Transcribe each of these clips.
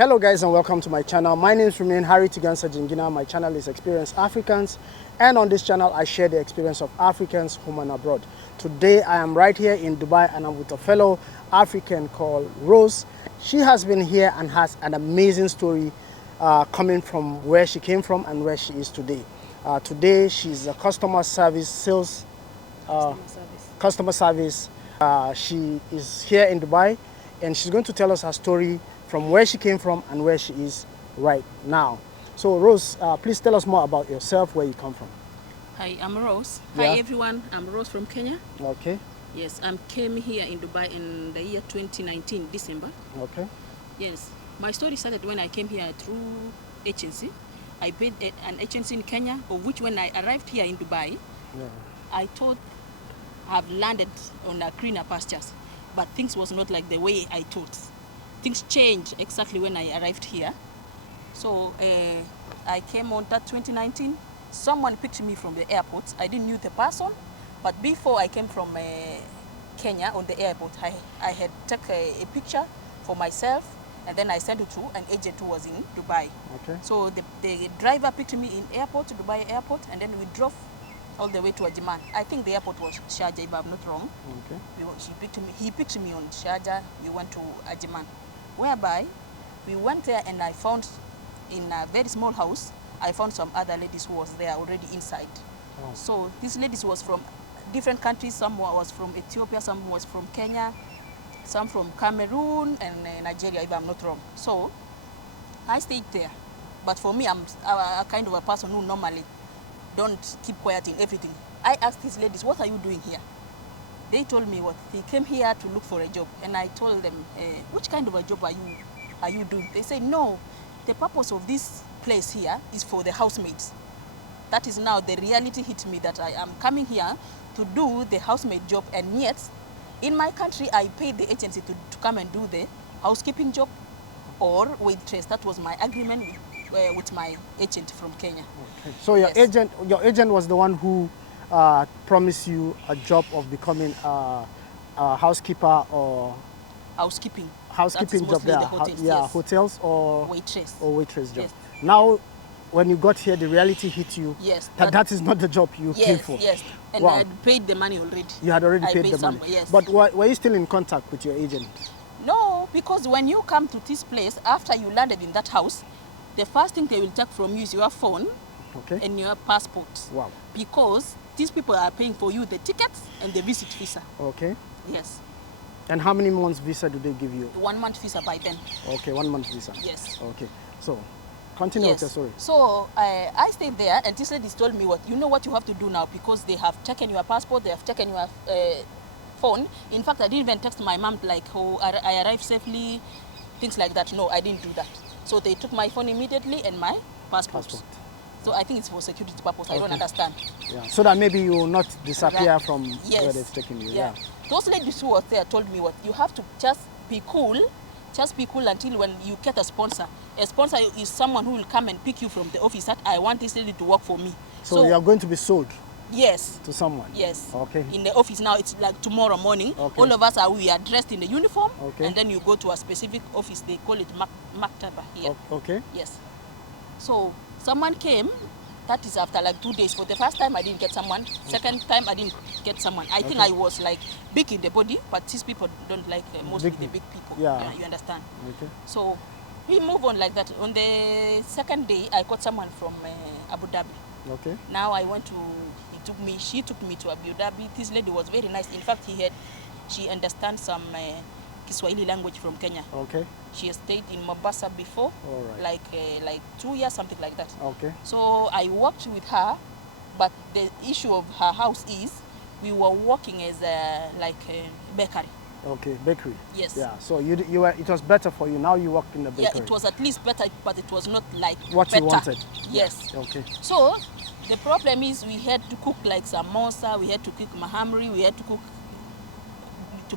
Hello guys and welcome to my channel. My name is Harry Tigansa Jingina. My channel is Experienced Africans, and on this channel I share the experience of Africans home and abroad. Today I am right here in Dubai and I'm with a fellow African called Rose. She has been here and has an amazing story coming from where she came from and where she is today. Today she's a customer service. She is here in Dubai and she's going to tell us her story from where she came from and where she is right now. So Rose, please tell us more about yourself, where you come from. Hi, I'm Rose. Yeah. Hi everyone, I'm Rose from Kenya. Okay. Yes, I came here in Dubai in the year 2019, December. Okay. Yes, my story started when I came here through agency. I paid an agency in Kenya, of which when I arrived here in Dubai, I thought I've landed on a greener pastures, but things was not like the way I thought. Things changed exactly when I arrived here. So I came on that 2019. Someone picked me from the airport. I didn't know the person, but before I came from Kenya on the airport, I had taken a picture for myself, and then I sent it to an agent who was in Dubai. Okay. So the driver picked me in airport, Dubai airport, and then we drove all the way to Ajman. I think the airport was Sharjah, if I'm not wrong. Okay. He picked me on Sharjah. We went to Ajman, whereby we went there and I found in a very small house, I found some other ladies who was there already inside. Oh. So these ladies was from different countries. Some was from Ethiopia, some was from Kenya, some from Cameroon and Nigeria, if I'm not wrong. So I stayed there. But for me, I'm a kind of a person who normally don't keep quiet in everything. I asked these ladies, what are you doing here? They told me what they came here to look for a job, and I told them, which kind of a job are you doing? They said, no, the purpose of this place here is for the housemaids. That is now the reality hit me that I am coming here to do the housemaid job, and yet in my country I paid the agency to come and do the housekeeping job or waitress. That was my agreement with my agent from Kenya. Okay. So your agent was the one who promised you a job of becoming a housekeeper or housekeeping job there. The hotels, yes. Hotels or waitress job. Yes. Now, when you got here, the reality hit you. Yes. That is not the job you came for. Yes. And wow. I had paid the money already. You had already paid the money. Yes. But were you still in contact with your agent? No, because when you come to this place, after you landed in that house, the first thing they will take from you is your phone and your passport. Wow. Because these people are paying for you the tickets and the visit visa. Okay. Yes. And how many months visa do they give you? 1 month visa by then. Okay, 1 month visa. Yes. Okay. So, continue with your story. So I stayed there, and this lady told me what you have to do now, because they have taken your passport, they have taken your phone. In fact, I didn't even text my mom like, oh, I arrived safely, things like that. No, I didn't do that. So they took my phone immediately and my passport. So I think it's for security purpose. I don't understand. Yeah. So that maybe you will not disappear from where they've taken you. Yeah. Those ladies who were there told me what you have to just be cool until when you get a sponsor. A sponsor is someone who will come and pick you from the office that I want this lady to work for me. So you are going to be sold? Yes. To someone? Yes. Okay. In the office now, it's like tomorrow morning. Okay. All of us we are dressed in the uniform. Okay. And then you go to a specific office. They call it maktaba here. Okay. Yes. So someone came. That is after like 2 days. For the first time, I didn't get someone. Second time, I didn't get someone. I think I was like big in the body, but these people don't like mostly the big people. Yeah. You understand? Okay. So we move on like that. On the second day, I got someone from Abu Dhabi. Okay. Now I went to, she took me to Abu Dhabi. This lady was very nice. In fact, she understands some Kiswahili language from Kenya. Okay. She has stayed in Mombasa before, like 2 years, something like that. Okay. So I worked with her, but the issue of her house is we were working as a bakery. Okay, bakery. Yes. Yeah. So you were. It was better for you. Now you work in the bakery. Yeah, it was at least better, but it was not like what you wanted. Yes. Okay. So the problem is we had to cook like samosa, we had to cook mahamri, we had to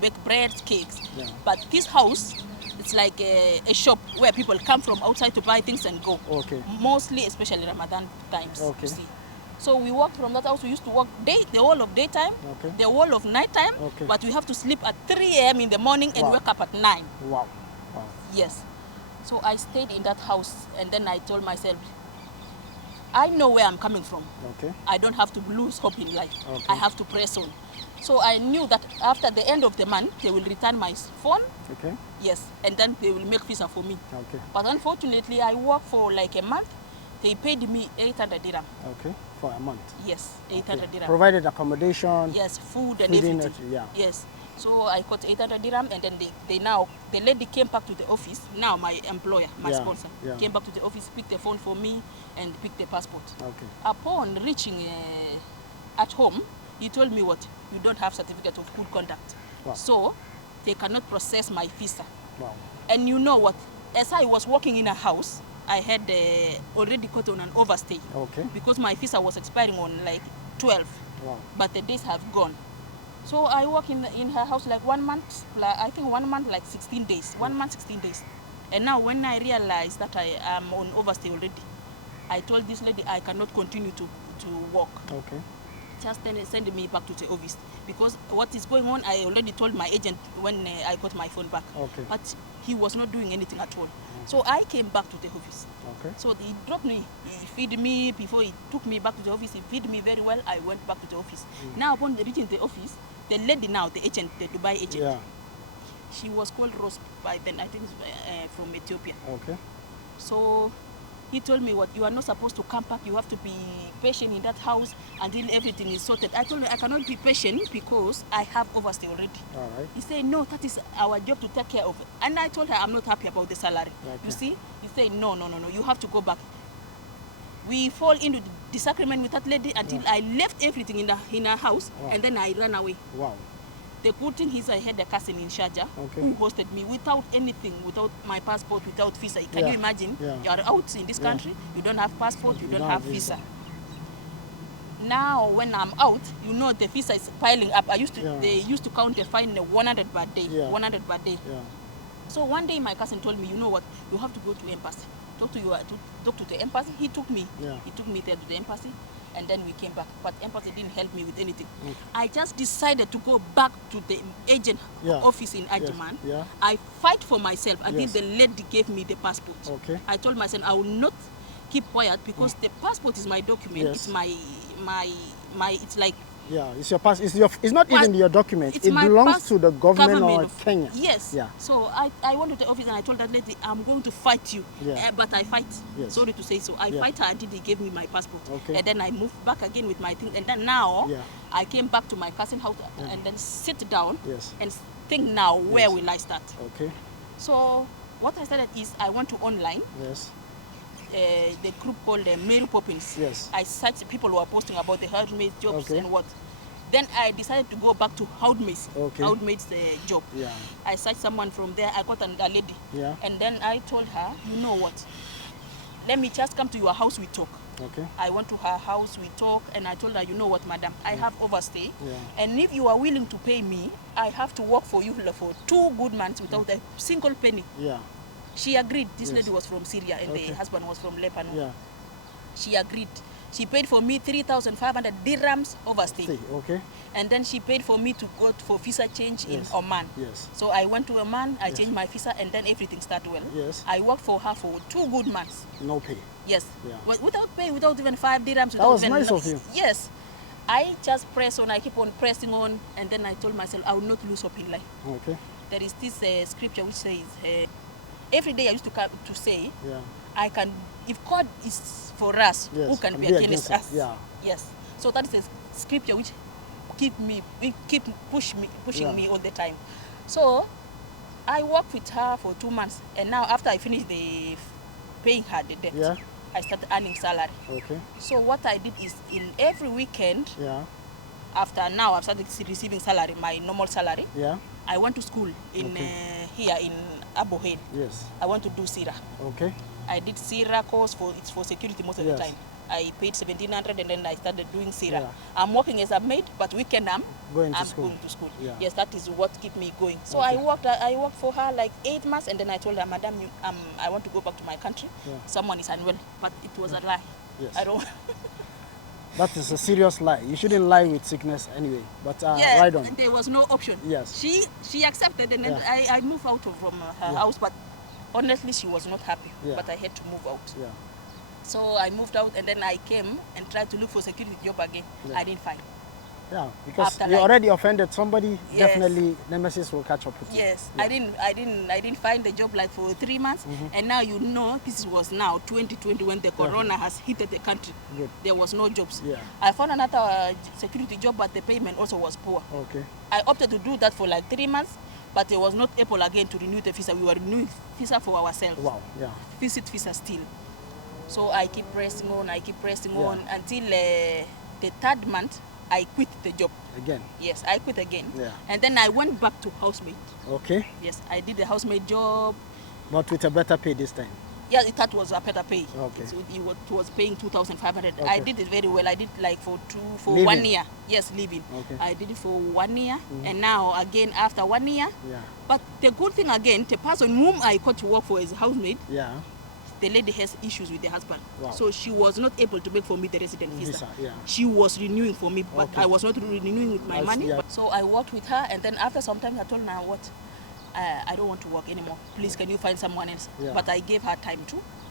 bake bread, cakes. Yeah. But this house, it's like a shop where people come from outside to buy things and go. Okay. Mostly, especially Ramadan times. Okay. You see. So we worked from that house. We used to work the whole of daytime, the whole of nighttime, but we have to sleep at 3 a.m. in the morning and wake up at 9. Wow. Yes. So I stayed in that house, and then I told myself, I know where I'm coming from. Okay. I don't have to lose hope in life. Okay. I have to press on. So I knew that after the end of the month, they will return my phone. Okay. Yes, and then they will make visa for me. Okay. But unfortunately, I worked for like a month. They paid me 800 dirham. Okay, for a month. Yes, 800 okay. dirham. Provided accommodation. Yes, food and feeding everything. yeah. Yes. So I got 800 dirham, and then the lady came back to the office. Now my employer, my sponsor, came back to the office, picked the phone for me, and picked the passport. Okay. Upon reaching at home, he told me, what, you don't have certificate of good conduct. Wow. So they cannot process my visa. Wow. And you know what? As I was working in a house, I had already got on an overstay. Okay. Because my visa was expiring on like 12. Wow. But the days have gone. So I work in her house like 1 month, I think 1 month, like 16 days. 1 month, 16 days. And now when I realized that I am on overstay already, I told this lady I cannot continue to work. Okay. Just send me back to the office. Because what is going on, I already told my agent when I got my phone back. Okay. But he was not doing anything at all. So I came back to the office. Okay. So he dropped me, he feed me before he took me back to the office. He feed me very well. I went back to the office. Now upon reaching the office, the lady now, the agent, the Dubai agent, she was called Rose by then, I think from Ethiopia. Okay. So he told me, what, you are not supposed to come back. You have to be patient in that house until everything is sorted. I told her I cannot be patient because I have overstay already. All right. He said, no, that is our job to take care of it. And I told her I'm not happy about the salary. Okay. You see? He said, no, you have to go back. We fall into disagreement with that lady until I left everything in her house, and then I ran away. Wow. The good thing is I had a cousin in Sharjah who hosted me without anything, without my passport, without visa. Can you imagine? You are out in this country, you don't have passport, you don't have visa. Now when I'm out, you know the visa is piling up. They used to count the fine 100 per day. 100 per day. So one day my cousin told me, you know what, you have to go to embassy. Talk to the embassy. He took me. He took me there to the embassy, and then we came back. But embassy didn't help me with anything. I just decided to go back to the agent office in Ajman. I fight for myself until the lady gave me the passport. Okay. I told myself I will not keep quiet because the passport is my document. It's my it's like. Yeah, it's your pass. It's not even your document. It belongs to the government of Kenya. Yes. Yeah. So I went to the office and I told that lady, I'm going to fight you. But I fight. Sorry to say so. I fight her until they gave me my passport. Okay. And then I moved back again with my things. And then now I came back to my cousin's house and then sit down and think now where will I start. Okay. So what I started is I went to online. Yes. The group called Mary Poppins. Yes. I searched people who are posting about the housemaid jobs and what. Then I decided to go back to housemaid's job. Yeah. I searched someone from there. I got a lady. Yeah. And then I told her, you know what? Let me just come to your house, we talk. Okay. I went to her house, we talk, and I told her, you know what, madam, I have overstay. Yeah. And if you are willing to pay me, I have to work for you for 2 good months without a single penny. Yeah. She agreed. This lady was from Syria and the husband was from Lebanon. Yeah. She agreed. She paid for me 3,500 dirhams overstay. Okay. And then she paid for me to go for visa change in Oman. Yes. So I went to Oman, I changed my visa, and then everything started well. Yes. I worked for her for 2 good months. No pay. Yes. Yeah. Without pay, without even 5 dirhams. That was nice of you. Yes. I just press on, I keep on pressing on, and then I told myself I will not lose hope in life. Okay. There is this scripture which says, every day I used to say, I can, if God is for us, who can be against us? Yeah. Yes. So that is a scripture which keep pushing me all the time. So I worked with her for 2 months, and now after I finished paying her the debt, I started earning salary. Okay. So what I did is in every weekend, after now I've started receiving salary, my normal salary. Yeah. I went to school in here in Abu Haid. Yes. I want to do Sira. Okay. I did Sira course it's for security most of the time. I paid 1,700 and then I started doing Sira. Yeah. I'm working as a maid, but weekend I'm going to school. Yeah. Yes, that is what keep me going. So I worked for her like 8 months, and then I told her, madam, I want to go back to my country. Yeah. Someone is unwell, but it was a lie. Yes. I don't. That is a serious lie. You shouldn't lie with sickness anyway. But right on. There was no option. Yes. She accepted, and then I moved out from her house, but Honestly, she was not happy, but I had to move out. Yeah. So I moved out, and then I came and tried to look for security job again. I didn't find. Yeah, because After you already offended somebody. Yes. Definitely, nemesis will catch up with you. Yes, Yeah. I didn't find the job like for 3 months, and now this was now 2020 when the corona has hit the country. Good. There was no jobs. Yeah. I found another security job, but the payment also was poor. Okay. I opted to do that for like 3 months, but it was not able again to renew the visa. We were renewing visa for ourselves. Wow. Yeah. Visit visa still. So I keep pressing on. Until the 3rd month. I quit the job. Again? Yes, I quit again. Yeah. And then I went back to housemaid. Okay. Yes, I did the housemaid job. But with a better pay this time? Yeah, that was a better pay. Okay. It was paying 2,500. Okay. I did it very well. I did like for living. 1 year. Yes, living. Okay. I did it for 1 year. And now again after 1 year. Yeah. But the good thing again, the person whom I got to work for as a housemaid, yeah, the lady has issues with the husband. Wow. So she was not able to make for me the resident visa. Yeah. She was renewing for me, but Okay. I was not renewing with my money. Yeah. So I worked with her, and then after some time I told her, what, I don't want to work anymore. Please, can you find someone else? Yeah. But I gave her time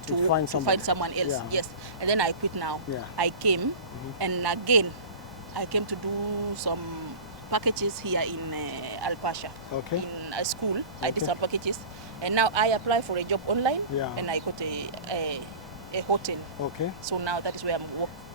to find someone else. Yeah. Yes. And then I quit now. Yeah. I came, and again, I came to do some packages here in Al Pasha. Okay. In a school. I did Okay. some packages. And now I apply for a job online, Yeah. and I got a hotel. Okay. So now that is where I'm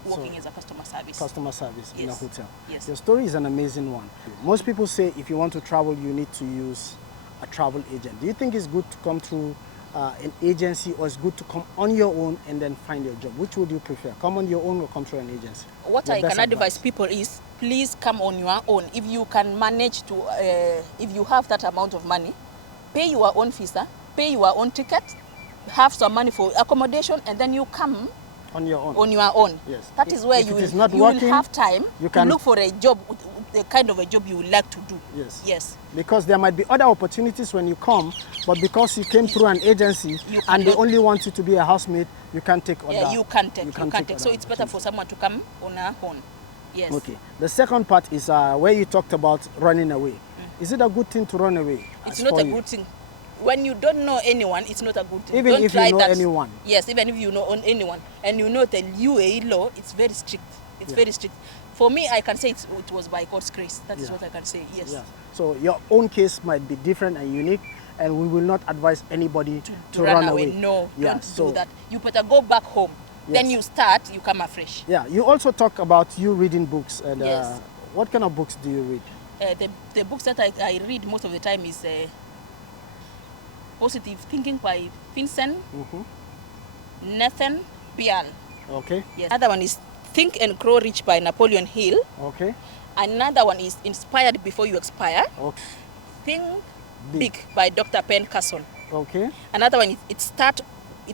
working as a customer service. Customer service in a Yes. hotel. Yes. Your story is an amazing one. Most people say if you want to travel, you need to use a travel agent. Do you think it's good to come through an agency, or it's good to come on your own and then find your job? Which would you prefer? Come on your own or come through an agency? What Your I best can advise people is, please come on your own. If you can manage to, if you have that amount of money, pay your own visa, pay your own ticket, have some money for accommodation, and then you come on your own. On your own. Yes. That is where if you it is will, not you working, will have time you to can look for a job, the kind of a job you would like to do. Yes. Yes. Because there might be other opportunities when you come, but because you came through an agency and they only want you to be a housemaid, you can't take other. Yeah, you can't take. So other it's better for someone to come on her own. Yes. Okay. The second part is where you talked about running away. Is it a good thing to run away? It's not a good thing. When you don't know anyone, it's not a good thing. Even don't if try you know that. anyone? Yes, even if you know anyone. And you know the UAE law, it's very strict. It's very strict. For me, I can say it was by God's grace. That is what I can say, yes. Yeah. So your own case might be different and unique, and we will not advise anybody to run away. No, don't do that. You better go back home. Yes. Then you start, you come afresh. Yeah, you also talk about you reading books. And yes. What kind of books do you read? The books that I read most of the time is Positive Thinking by Vincent Nathan Peale. Okay. Yes. Another one is Think and Grow Rich by Napoleon Hill. Okay. Another one is Inspired Before You Expire. Okay. Think Big by Dr. Ben Carson. Okay. Another one is It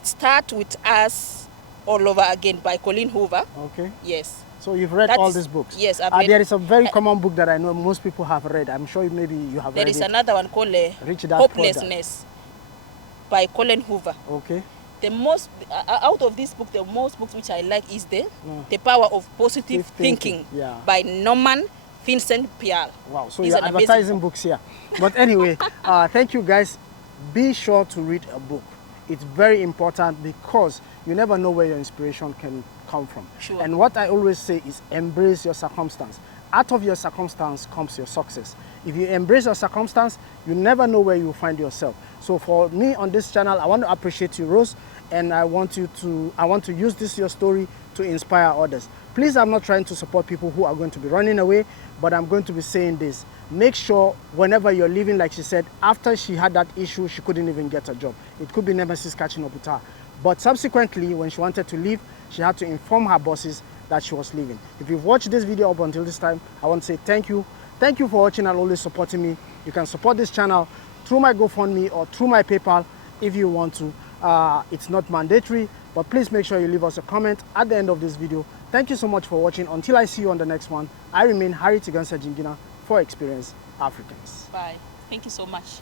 Start With Us All Over Again by Colleen Hoover. Okay. Yes. So you've read all these books? Yes, I've read. There is a very common book that I know most people have read. I'm sure maybe you have read it. There is another one called Hopelessness by Colleen Hoover. Okay. The most, out of this book, the most books which I like is The Power of Positive Thinking by Norman Vincent Peale. Wow, so you're advertising books here. But anyway, thank you guys. Be sure to read a book. It's very important because you never know where your inspiration can come from. Sure. And what I always say is embrace your circumstance. Out of your circumstance comes your success. If you embrace your circumstance, you never know where you find yourself. So for me on this channel, I want to appreciate you, Rose, and I want to use this your story to inspire others. Please, I'm not trying to support people who are going to be running away, but I'm going to be saying this. Make sure whenever you're leaving, like she said, after she had that issue, she couldn't even get a job. It could be nemesis catching up with her. But subsequently, when she wanted to leave, she had to inform her bosses that she was leaving. If you've watched this video up until this time, I want to say thank you. Thank you for watching and always supporting me. You can support this channel through my GoFundMe or through my PayPal if you want to. It's not mandatory, but please make sure you leave us a comment at the end of this video. Thank you so much for watching. Until I see you on the next one, I remain Harry Tigansa Jingina for Experience Africans. Bye. Thank you so much.